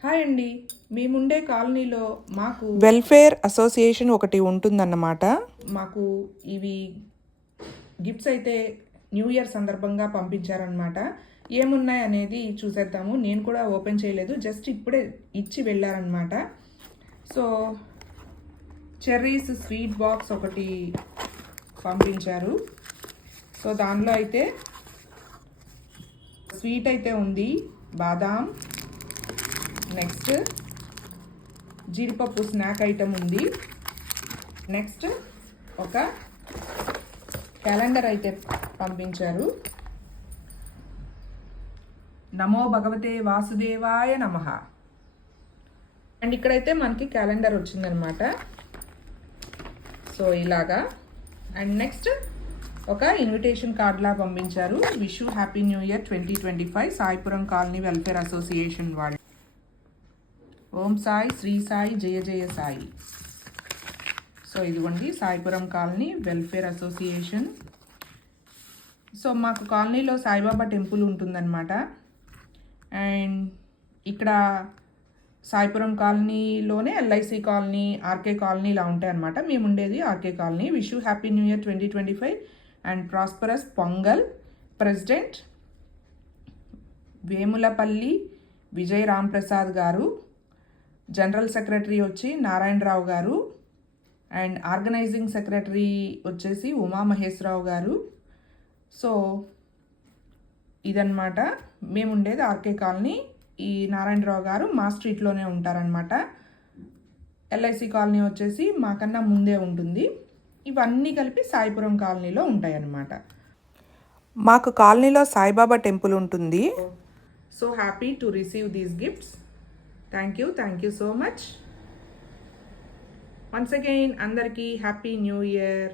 Hi అండి. మేముండే కాలనీలో మాకు వెల్ఫేర్ అసోసియేషన్ ఒకటి ఉంటుందన్నమాట. మాకు ఇవి గిఫ్ట్స్ అయితే న్యూ ఇయర్ సందర్భంగా పంపించారనమాట ఏమున్నాయి అనేది చూసేద్దాము. నేను కూడా ఓపెన్ చేయలేదు. జస్ట్ ఇప్పుడే ఇచ్చి వెళ్ళారనమాట సో చెర్రీస్ స్వీట్ బాక్స్ ఒకటి పంపించారు. సో దానిలో అయితే స్వీట్ అయితే ఉంది. బాదాం నెక్స్ట్ జీడిపప్పు స్నాక్ ఐటమ్ ఉంది. నెక్స్ట్ ఒక క్యాలెండర్ అయితే పంపించారు. నమో భగవతే వాసుదేవాయ నమ. అండ్ ఇక్కడైతే మనకి క్యాలెండర్ వచ్చిందనమాట. సో ఇలాగా. అండ్ నెక్స్ట్ ఒక ఇన్విటేషన్ కార్డులా పంపించారు. Wish happy new year twenty twenty five Saipuram colony welfare association వాళ్ళు. ఓం సాయి శ్రీ సాయి జయ జయ సాయి. సో ఇదిగోండి Saipuram colony welfare association. So మాకు కాలనీలో సాయిబాబా టెంపుల్ ఉంటుందన్నమాట. అండ్ ఇక్కడ సాయిపురం కాలనీలోనే ఎల్ఐసి కాలనీ ఆర్కే కాలనీ ఇలా ఉంటాయన్నమాట. మేము ఉండేది RK colony. Wish happy new year twenty twenty five and prosperous Pongal president Vemulapalli Vijay Ram Prasad garu general secretary వచ్చి Narayanarao garu and organising secretary వచ్చేసి ఉమామహేశ్వరరావు గారు. సో ఇదన్నమాట. మేము ఉండేది ఆర్కే కాలనీ. ఈ నారాయణరావు గారు మా స్ట్రీట్లోనే ఉంటారనమాట ఎల్ఐసి కాలనీ వచ్చేసి మాకన్నా ముందే ఉంటుంది. ఇవన్నీ కలిపి సాయిపురం కాలనీలో ఉంటాయన్నమాట. మాకు కాలనీలో సాయిబాబా టెంపుల్ ఉంటుంది. So happy to receive these gifts. Thank you thank you so much once again అందరికీ హ్యాపీ న్యూ ఇయర్